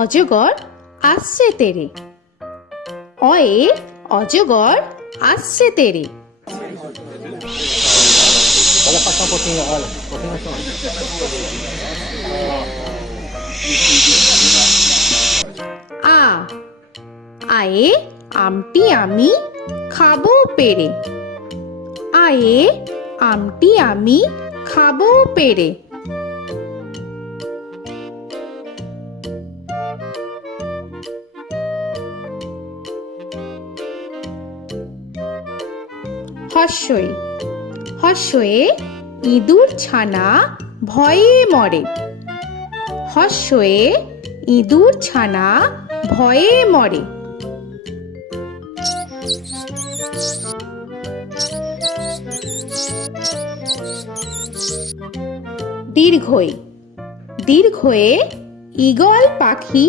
অজগর আসছে তেরে। অয়ে অজগর আসছে তেরে। আ আয়ে আমটি আমি খাবো পেরে। আয়ে আমটি আমি খাবো পেরে। হর্ষই হর্ষয়ে ইঁদুর ছানা ভয়ে মরে। হর্ষয়ে ইঁদুর ছানা ভয়ে মরে। দীর্ঘই দীর্ঘয়ে ঈগল পাখি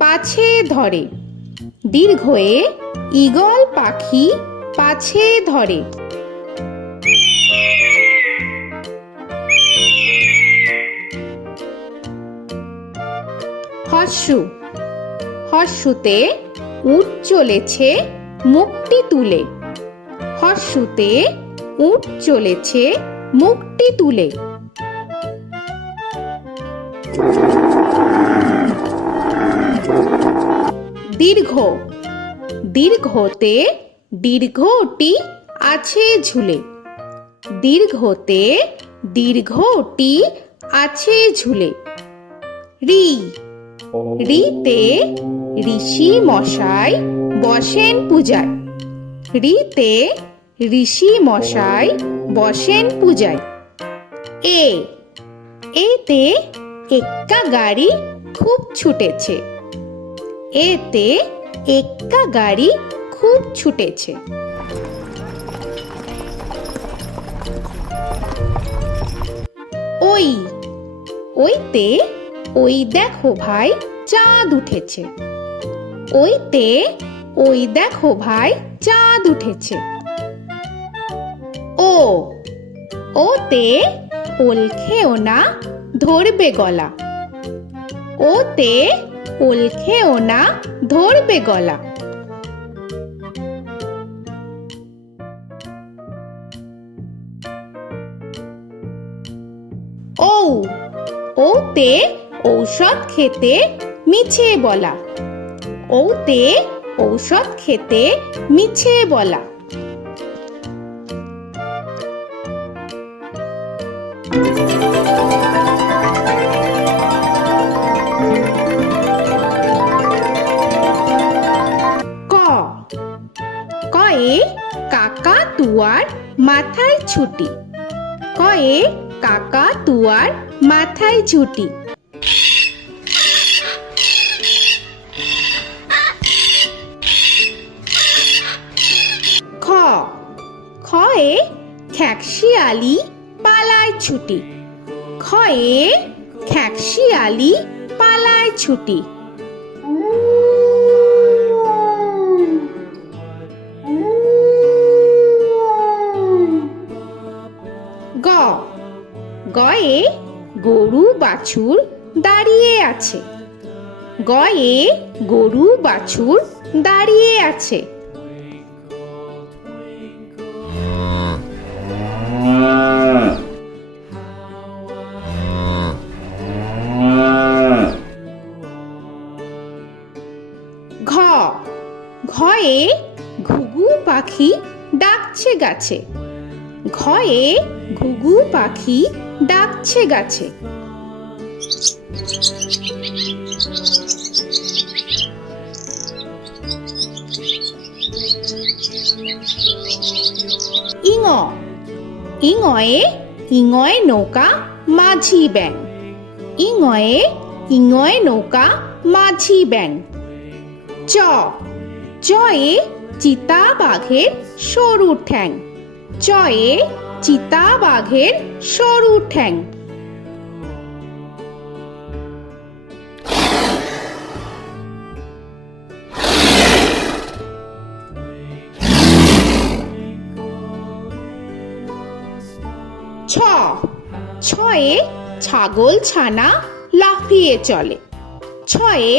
পাছে ধরে। দীর্ঘয়ে ঈগল পাখি পাছে ধরে। হর্ষু হর্ষুতে উট চলেছে মুখটি তুলে। হর্ষুতে উট চলেছে মুখটি তুলে। দীর্ঘ দীর্ঘতে দীর্ঘটি আছে ঝুলে। দীর্ঘতে দীর্ঘটি আছে ঝুলে। রি রিতে ঋষি মশাই বসেন পূজায়। রিতে ঋষি মশাই বসেন পূজায়। এ এতে এক্কা গাড়ি খুব ছুটেছে। এতে এক্কা গাড়ি খুব ছুটেছে। ওই ওইতে ওই দেখো ভাই চাঁদ উঠেছে। ওইতে ওই দেখো ভাই চাঁদ উঠেছে। ও ওতে ওল খেও না ধরবে গলা। ওতে ওল খেও না ধরবে গলা। ঔ ওতে ঔষধ খেতে মিছে বলা। ওতে ঔষধ খেতে মিছে বলা। ক কয়ে কাকা তুয়ার মাথায় ছুটি। কয়ে কাকা তুয়ার মাথায় ছুটি। খ খয়ে খ্যাকশিয়ালি পালায় ছুটি। খয়ে খ্যাকশিয়ালি পালায় ছুটি। গ গয়ে গরু বাছুর দাঁড়িয়ে আছে। গয়ে গরু বাছুর দাঁড়িয়ে আছে। ঘ ঘয়ে ঘুঘু পাখি ডাকছে গাছে। ঘয়ে ঘুঘু পাখি ডাকছে গাছে। ইঙ ইঙয়ে ইঙয় নৌকা মাঝি ব্যাং। ইঙয়ে ইঙয় নৌকা মাঝি ব্যাং। চ চয়ে চিতা বাঘের সরু ঠ্যাং। চয়ে চিতা বাঘের সরু ঠ্যাং। ছ ছয়ে ছাগল ছানা লাফিয়ে চলে। ছয়ে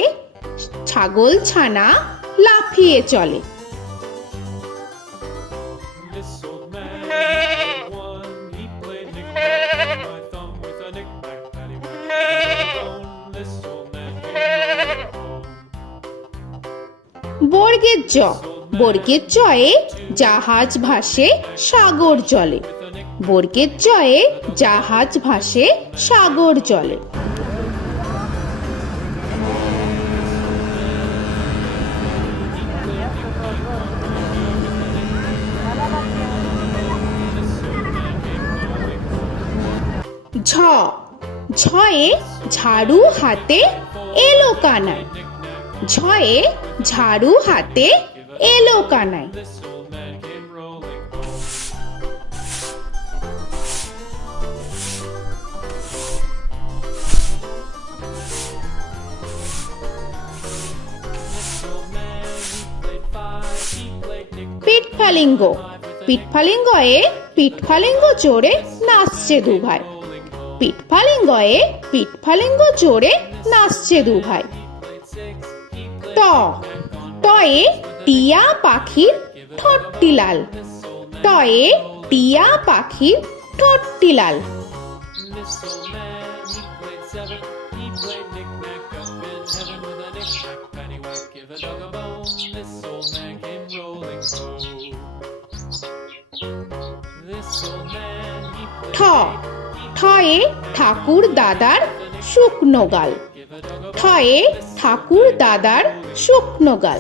ছাগল ছানা লাফিয়ে চলে। This old man had one. He played knick-knack on my thumb with a knick-knack, paddywhack, bone. This old man came home. বর্গের জ, বর্গের জয়ে জাহাজ ভাসে সাগর জলে। বর্গের জয়ে জাহাজ ভাসে সাগর জলে। ঝ, ঝয়ে ঝাড়ু হাতে এলো কানাই। ঝয়ে ঝাড়ু হাতে এলো Kanai. This old man came rolling. This old man, he played five. He played knick-knack. পিঠফালিঙ্গ, পিঠফালিঙ্গয়ে পিঠফালিঙ্গ চড়ে নাচছে দু ভাই। পিঠফালিঙ্গয়ে পিঠফালিঙ্গ চড়ে নাচছে দু ভাই। ট, টয়ে টিয়া পাখির ঠোঁটটি লাল। টয়ে টিয়া পাখির ঠোঁটটি লাল। This old man, he played seven. He played knick-knack up in heaven with a knick-knack, paddywhack, give a dog a bone. This old man came rolling home. This old man, he ঠ, played ঠয়ে ঠাকুর দাদার শুকনো গাল। give a dog a ঠয়ে ঠাকুর দাদার শুকনো গাল।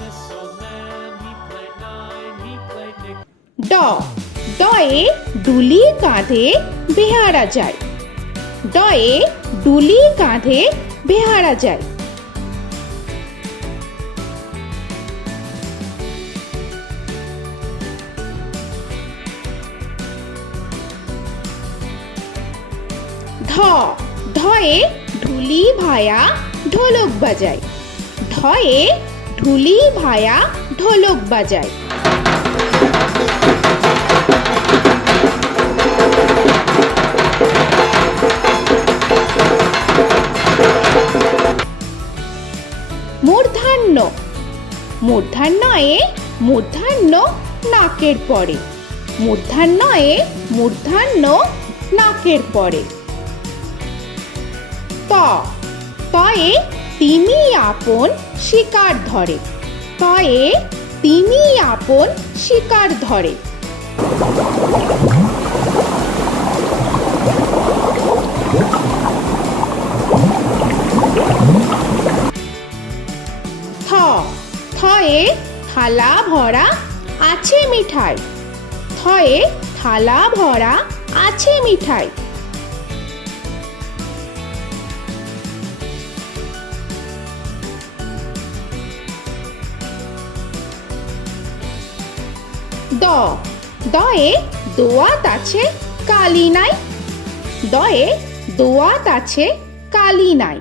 This old man, he played nine. He played knick. ড, ডয়ে ডুলি কাঁধে বেহারা যায়। ডয়ে ডুলি কাঁধে বেহারা যায়। ধ, ধয়ে ঢুলি ভায়া ঢোলক বাজায়। ধয়ে ঢুলি ভায়া ঢোলক বাজায়। মূর্ধন্য, মূর্ধন্যয়ে মূর্ধন্য নাকের পরে। মূর্ধন্যয়ে মূর্ধন্য নাকের পরে। ত, তয়ে তিমি আপন শিকার ধরে। তয়ে তিমি আপন শিকার ধরে। থ, থয়ে থালা ভরা আছে মিঠাই। থয়ে থালা ভরা আছে মিঠাই। দ, দয়ে দোয়াত আছে কালি নাই। দয়ে দোয়াত আছে কালি নাই।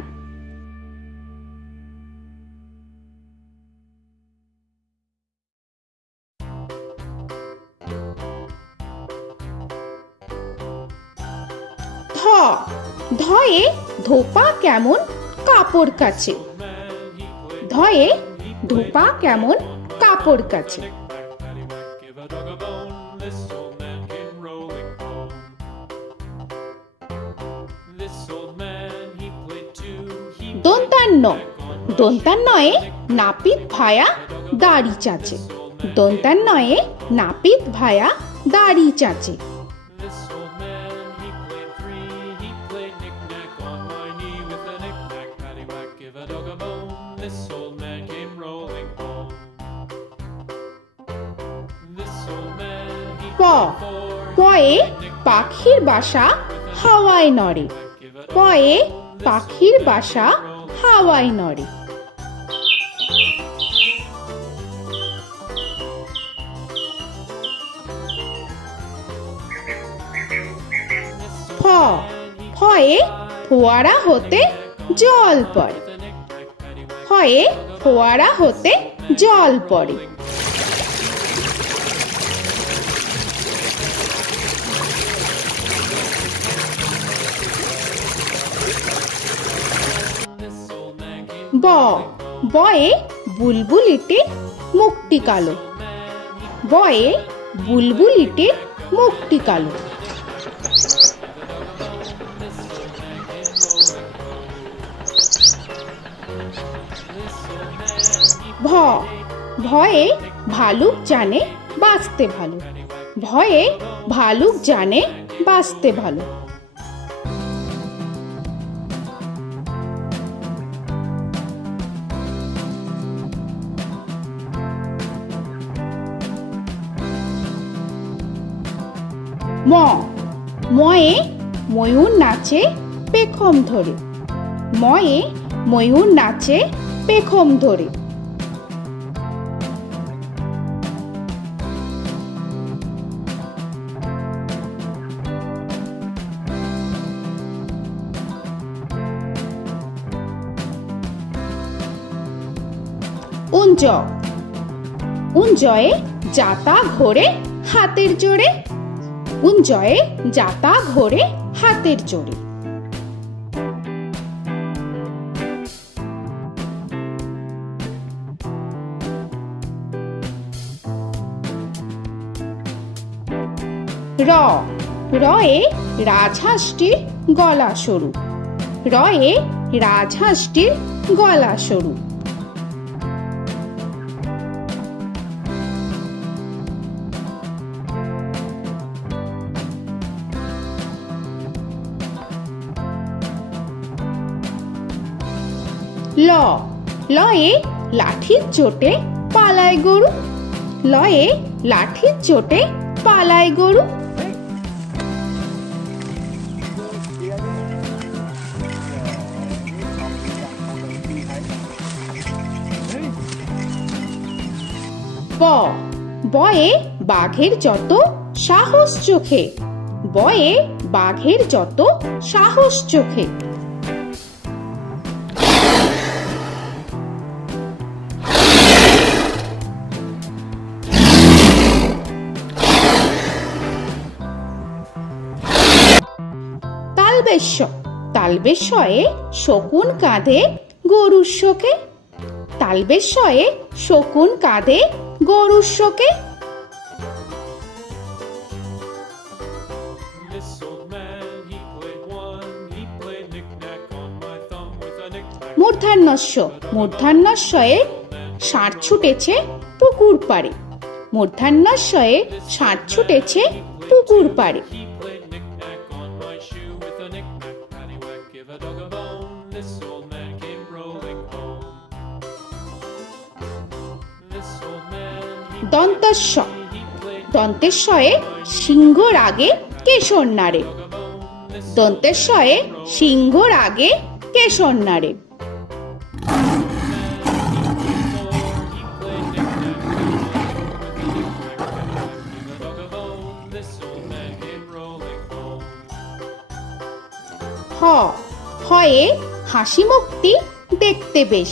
ধ, ধয়ে ধোপা কেমন কাপড় কাছে। ধয়ে ধোপা কেমন কাপড় কাছে। Paddywhack, give a dog a bone. This old man came rolling home. This old man, he played two. He দন্তান্ন, দন্তান্নয়ে নাপিত ভায়া দাড়ি চাচে। দন্তান্নয়ে নাপিত ভায়া দাড়ি চাচে। This old man, he played three. He played knick-knack on my knee with a knick-knack, paddywhack, give a dog a bone. This old man came rolling home. This old man, he প, played four. পয়ে পাখির বাসা হাওয়ায় নড়ে। পয়ে পাখির বাসা হাওয়ায় নড়ে। ফ, ফয়ে ফোয়ারা হতে জল পড়ে। ফয়ে ফোয়ারা হতে জল পড়ে। ব বয়ে বুলবুলিটির মুখটি কালো। বয়ে বুলবুলিটির মুখটি কালো। ভ ভয়ে ভালুক জানে বাঁচতে ভালো। ভয়ে ভালুক জানে বাঁচতে ভালো। ম ময়ে ময়ূর নাচে পেখম ধরে। ময়ে ময়ূর নাচে পেখম ধরে। উঞ্জ উঞ্জয়ে যাতা ঘোরে হাতের জোরে। উঞ্জয়ে যাতা ঘোরে হাতের জোরে। র রয়ে রাজহাঁসটির গলা সরু। রয়ে রাজহাঁসটির গলা সরু। ল লয়ে লাঠির চোটে পালায় গরু। লয়ে লাঠির চোটে পালায় গরু। ব বয়ে বাঘের যত সাহস চোখে। বয়ে বাঘের যত সাহস চোখে। তালবেশ্য তালবেশ্যয়ে শকুন কাঁধে গরুর শোকে। তালবেশ্যয়ে শকুন কাঁধে গরুর শোকে। This old man, he played one. He played knick-knack on my thumb with a knick-knack. মূর্ধন্যস্য মূর্ধন্যস্যয়ে ষাঁড় ছুটেছে পুকুর পাড়ে। মূর্ধন্যস্যয়ে ষাঁড় ছুটেছে পুকুর পাড়ে। He played knick-knack on my shoe with a knick-knack, paddywhack, give a dog a bone. This old man came rolling home. This old man, দন্তস্য he played দন্তেশ্বয়ে সিংহর আগে কেশর নাড়ে। dog a bone. This দন্তেশ্বয়ে সিংহর আগে কেশর নাড়ে। he played knick-knack with a knick-knack, paddywhack, give a dog a bone. This old man came rolling home. হ হয়ে হাসি মুখটি দেখতে বেশ।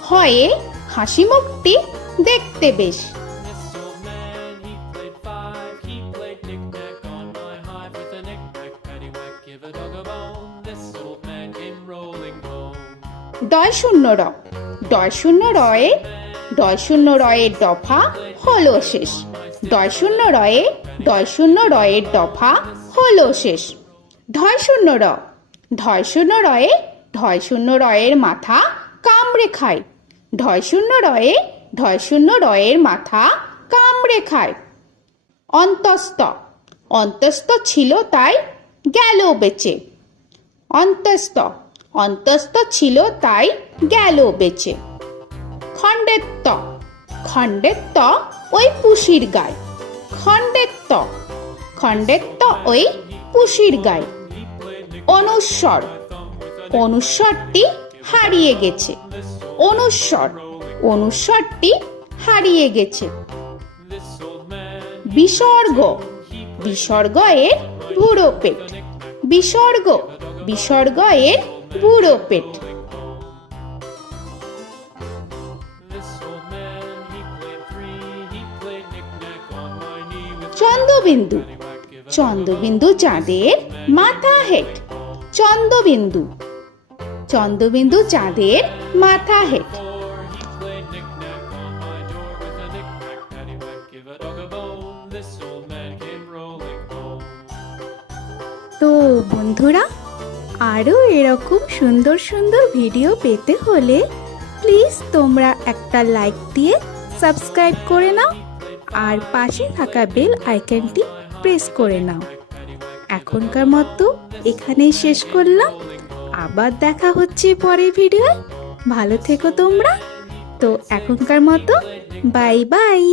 হয়ে হাসি মুখটি দেখতে বেশ। This old man, he played five. He played knick-knack on my hive with a knick-knack, paddywhack, give a dog a bone. This old man came rolling home. ডয় শূন্য র ডয় শূন্য রয়ে ডয় শূন্য রয়ের দফা হলো শেষ। ডয় শূন্য রয়ে ডয় শূন্য রয়ের দফা হলো শেষ। ঢয় শূন্য র ঢয় শূন্য রয়ে ঢয় শূন্য রয়ের মাথা কামড়ে খায়। ঢয় শূন্য রয়ে ঢয় শূন্য রয়ের মাথা কামড়ে খায়। অন্তস্থ অন্তস্থ ছিল তাই গেল বেঁচে। অন্তস্থ অন্তস্থ ছিল তাই গেল বেঁচে। খণ্ডেত্ব খণ্ডেত্ব ওই পুষির গায়। খণ্ডেত্ব খণ্ডেত্ব ওই পুষির গায়। অনুস্বর অনুস্বরটি হারিয়ে গেছে। অনুস্বর অনুস্বরটি হারিয়ে গেছে। This old man, বিসর্গ বিসর্গ এর বুড়ো পেট। বিসর্গ বিসর্গ এর বুড়ো পেট। this old man, he played three. He played knick-knack on my knee with Chandrabindu paddywhack, give a Chandrabindu চাঁদের মাথা হেট। চন্দ্রবিন্দু চন্দ্রবিন্দু চাঁদের মাথা head. Before he played knick-knack on my door with a knick-knack, paddywhack, give a dog a bone. This old man came rolling home. তো বন্ধুরা, আরও এরকম সুন্দর সুন্দর ভিডিও পেতে হলে প্লিজ তোমরা একটা লাইক দিয়ে সাবস্ক্রাইব করে নাও আর পাশে থাকা বেল আইকনটি প্রেস করে নাও। এখনকার মতো এখানেই শেষ করলাম, আবার দেখা হচ্ছে পরের ভিডিও। ভালো থেকো তোমরা। তো এখনকার মতো বাই বাই।